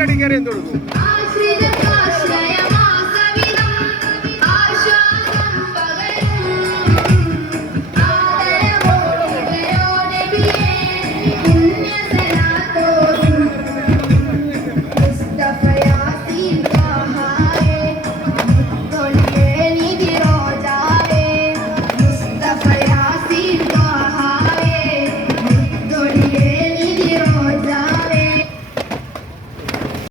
కడిగారు ఎందుకు